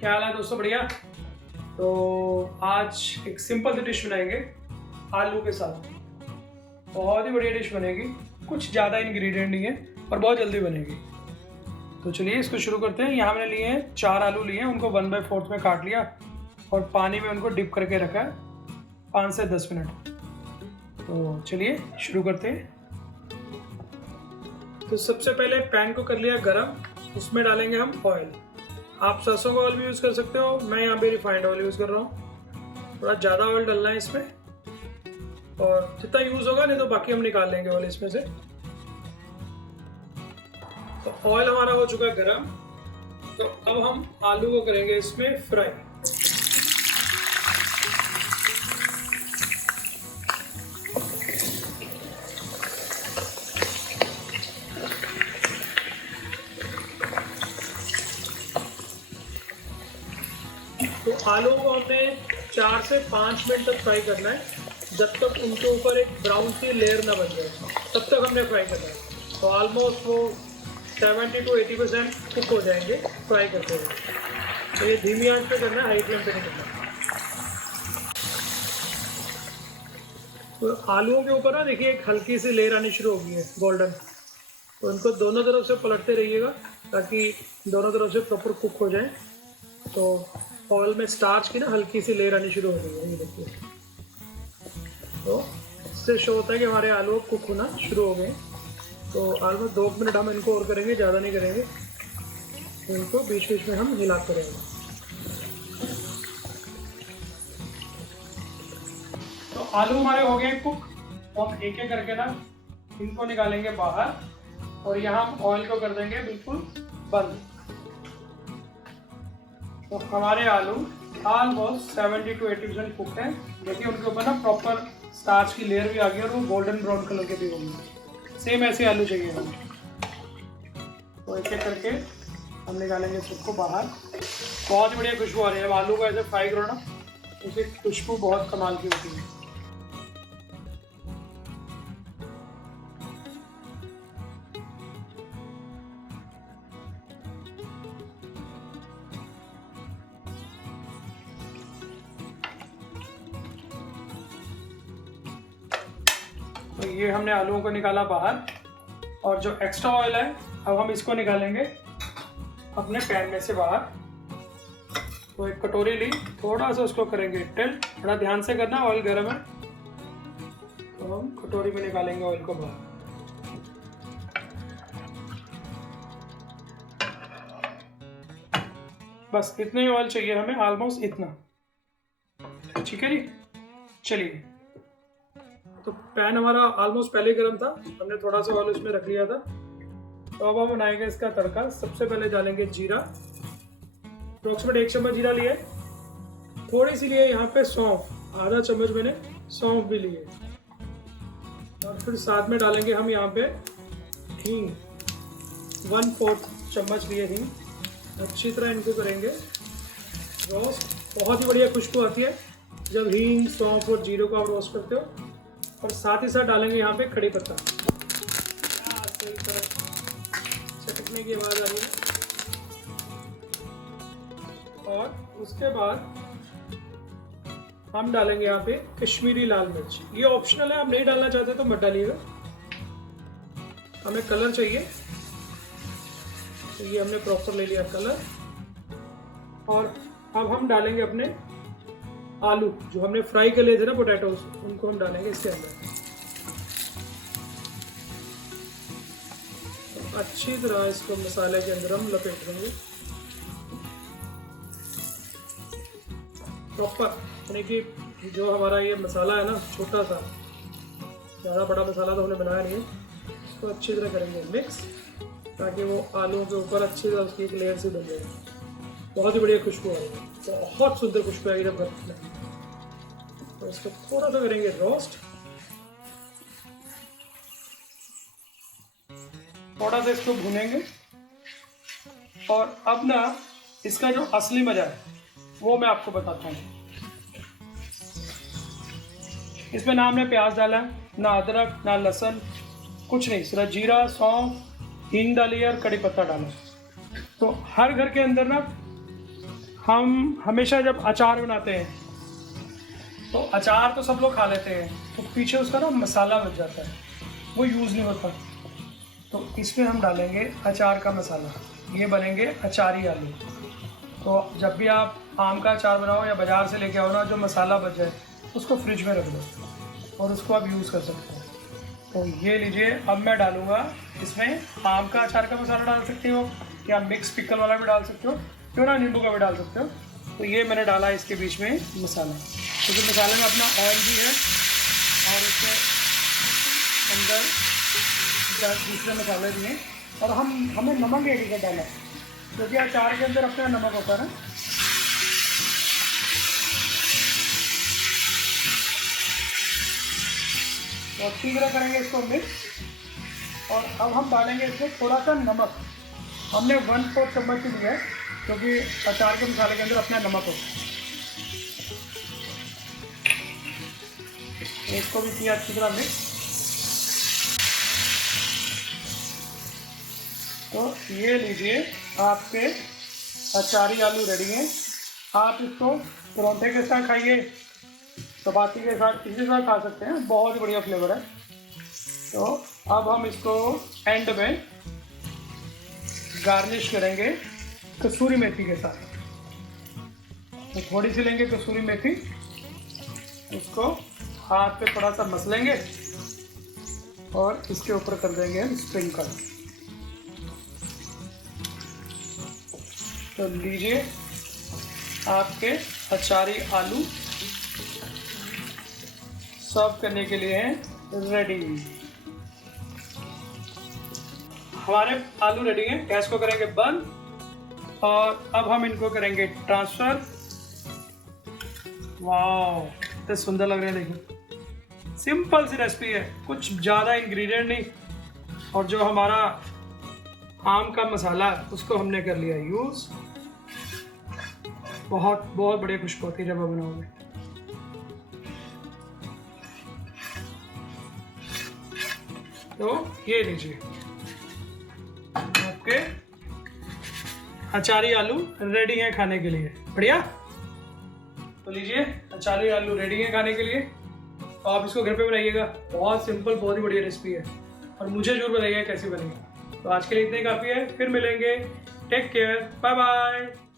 क्या हाल है दोस्तों? बढ़िया। तो आज एक सिंपल सी डिश बनाएंगे आलू के साथ। बहुत ही बढ़िया डिश बनेगी, कुछ ज़्यादा इंग्रेडिएंट नहीं है और बहुत जल्दी बनेगी। तो चलिए इसको शुरू करते हैं। यहाँ मैंने लिए हैं 4 आलू लिए हैं, उनको 1/4 में काट लिया और पानी में उनको डिप करके रखा है 5 से 10 मिनट। तो चलिए शुरू करते हैं। तो सबसे पहले पैन को कर लिया गरम, उसमें डालेंगे हम ऑयल। आप सरसों का ऑयल भी यूज़ कर सकते हो, मैं यहाँ पे रिफाइंड ऑयल यूज़ कर रहा हूँ। थोड़ा ज़्यादा ऑयल डालना है इसमें, और जितना यूज़ होगा नहीं तो बाकी हम निकाल लेंगे ऑयल इसमें से। तो ऑयल हमारा हो चुका है गरम, तो अब हम आलू को करेंगे इसमें फ्राई। तो आलू को हमने 4 से 5 मिनट तक फ्राई करना है, जब तक उनके ऊपर एक ब्राउन सी लेयर ना बन जाए तब तक हमने फ्राई करना है। तो ऑलमोस्ट वो 70 to 80% कुक हो जाएंगे फ्राई करते हुए। तो ये धीमी आंच पे करना है, हाई फ्लेम पे नहीं करना। तो आलूओं के ऊपर ना देखिए एक हल्की सी लेयर आनी शुरू हो गई है गोल्डन। तो इनको दोनों तरफ से पलटते रहिएगा ताकि दोनों तरफ से प्रॉपर कुक हो जाए। तो ऑयल में स्टार्च की ना हल्की सी लेयर आनी शुरू हो गई है, ये देखिए। तो इससे शो होता है कि हमारे आलू कुक होना शुरू हो गए। तो ऑलमोस्ट 2 मिनट हम इनको और करेंगे, ज़्यादा नहीं करेंगे। तो इनको बीच बीच में हम हिलाते रहेंगे। तो आलू हमारे हो गए कुक, तो हम एक एक करके ना इनको निकालेंगे बाहर, और यहाँ हम ऑयल को कर देंगे बिल्कुल बंद। तो हमारे आलू ऑलमोस्ट 70 to 80% कुक हैं। देखिए उनके ऊपर ना प्रॉपर स्टार्च की लेयर भी आ गई और वो गोल्डन ब्राउन कलर के भी होंगे। सेम ऐसे आलू चाहिए हमें। तो एक एक करके हम निकालेंगे सबको बाहर। बहुत बढ़िया खुशबू आ रही है। आलू को ऐसे फ्राई करो ना, उसकी खुशबू बहुत कमाल की होती है। तो ये हमने आलूओं को निकाला बाहर, और जो एक्स्ट्रा ऑयल है अब हम इसको निकालेंगे अपने पैन में से बाहर। तो एक कटोरी ली, थोड़ा सा उसको करेंगे टिल्ट, थोड़ा ध्यान से करना, ऑयल गर्म है। तो हम कटोरी में निकालेंगे ऑयल को बाहर। बस इतना ही ऑयल चाहिए हमें, ऑलमोस्ट इतना। ठीक है जी, चलिए। तो पैन हमारा ऑलमोस्ट पहले गर्म था, हमने थोड़ा सा ऑयल उसमें रख लिया था। तो अब हम बनाएंगे इसका तड़का। सबसे पहले डालेंगे जीरा, अप्रोक्सीमेट 1 चम्मच जीरा लिया है। थोड़ी सी लिए यहाँ पे सौंफ, आधा चम्मच मैंने सौंफ भी लिए। और फिर साथ में डालेंगे हम यहाँ पे हींग, 1/4 चम्मच लिए हींग। अच्छी तरह इनको करेंगे रोस्ट। बहुत ही बढ़िया खुशबू आती है जब हींग, सौंफ और जीरे को आप रोस्ट करते हो। और साथ ही साथ डालेंगे यहाँ पे कड़ी पत्ता। चटकने की आवाज़ आ रही है। और उसके बाद हम डालेंगे यहाँ पे कश्मीरी लाल मिर्च। ये ऑप्शनल है, आप नहीं डालना चाहते तो मत डालिएगा, हमें कलर चाहिए। तो ये हमने प्रॉपर ले लिया कलर। और अब हम डालेंगे अपने आलू जो हमने फ्राई कर लिए थे ना, पोटैटोज, उनको हम डालेंगे इसके अंदर। तो अच्छी तरह इसको मसाले के अंदर हम लपेट देंगे प्रॉपर। यानी कि जो हमारा ये मसाला है ना, छोटा सा, ज़्यादा बड़ा मसाला तो हमने बनाया नहीं है। इसको अच्छी तरह करेंगे मिक्स, ताकि वो आलूओं के ऊपर अच्छी तरह उसकी एक लेयर से बन जाए। बहुत ही बढ़िया खुशबू आएगी, बहुत सुंदर खुशबू आएगी जब करते हैं। तो इसको थोड़ा सा करेंगे रोस्ट, थोड़ा सा इसको भूनेंगे। और अब ना इसका जो असली मजा है वो मैं आपको बताता हूँ। इसमें ना हमने प्याज डाला है, ना अदरक, ना लहसुन, कुछ नहीं, सिर्फ जीरा, सौंफ, हींग डाली है और कड़ी पत्ता डाला। तो हर घर के अंदर ना हम हमेशा जब अचार बनाते हैं तो अचार तो सब लोग खा लेते हैं, तो पीछे उसका ना मसाला बच जाता है, वो यूज़ नहीं होता। तो इसमें हम डालेंगे अचार का मसाला, ये बनेंगे अचारी आलू। तो जब भी आप आम का अचार बनाओ या बाज़ार से लेके आओ ना, जो मसाला बच जाए उसको फ्रिज में रख दो और उसको आप यूज़ कर सकते हो। तो ये लीजिए, अब मैं डालूँगा इसमें आम का अचार का मसाला डाल सकते हो या मिक्स पिकल वाला भी डाल सकते हो, क्यों ना नींबू का भी डाल सकते हो। तो ये मैंने डाला इसके बीच में मसाला, क्योंकि मसाले में अपना ऑयल भी है और इसके अंदर दूसरे मसाले भी हैं। और हमें नमक एड कर डाला, क्योंकि अचार के अंदर अपना नमक होता है ना। तो अच्छी तरह करेंगे इसको मिक्स। और अब हम डालेंगे इसमें थोड़ा सा नमक, हमने 1/4 चम्मच ही लिया है, क्योंकि अचार के मसाले के अंदर अपना नमक होता है। इसको भी किया अच्छी तरह मिक्स। तो ये लीजिए, आपके अचारी आलू रेडी हैं। आप इसको परांठे के साथ खाइए, चपाती के साथ, किसी के साथ खा सकते हैं, बहुत ही बढ़िया फ्लेवर है। तो अब हम इसको एंड में गार्निश करेंगे कसूरी मेथी के साथ। तो थोड़ी सी लेंगे कसूरी मेथी, उसको हाथ पे थोड़ा सा मसलेंगे और इसके ऊपर कर देंगे हम स्प्रिंकल। तो लीजिए, आपके अचारी आलू सर्व करने के लिए हैं रेडी। हमारे आलू रेडी हैं, गैस को करेंगे बंद और अब हम इनको करेंगे ट्रांसफर। वाह, कितने सुंदर लग रहे हैं, देखिए। सिंपल सी रेसिपी है, कुछ ज़्यादा इंग्रेडिएंट नहीं, और जो हमारा आम का मसाला उसको हमने कर लिया यूज़। बहुत बहुत बढ़िया खुशबू होती है जब आप बनाओगे। तो ये लीजिए, आपके अचारी आलू रेडी हैं खाने के लिए। बढ़िया। तो लीजिए, अचारी आलू रेडी हैं खाने के लिए। तो आप इसको घर पे बनाइएगा, बहुत सिंपल, बहुत ही बढ़िया रेसिपी है, और मुझे जरूर बताइएगा कैसी बनी। तो आज के लिए इतने काफ़ी है, फिर मिलेंगे। Take care, bye bye.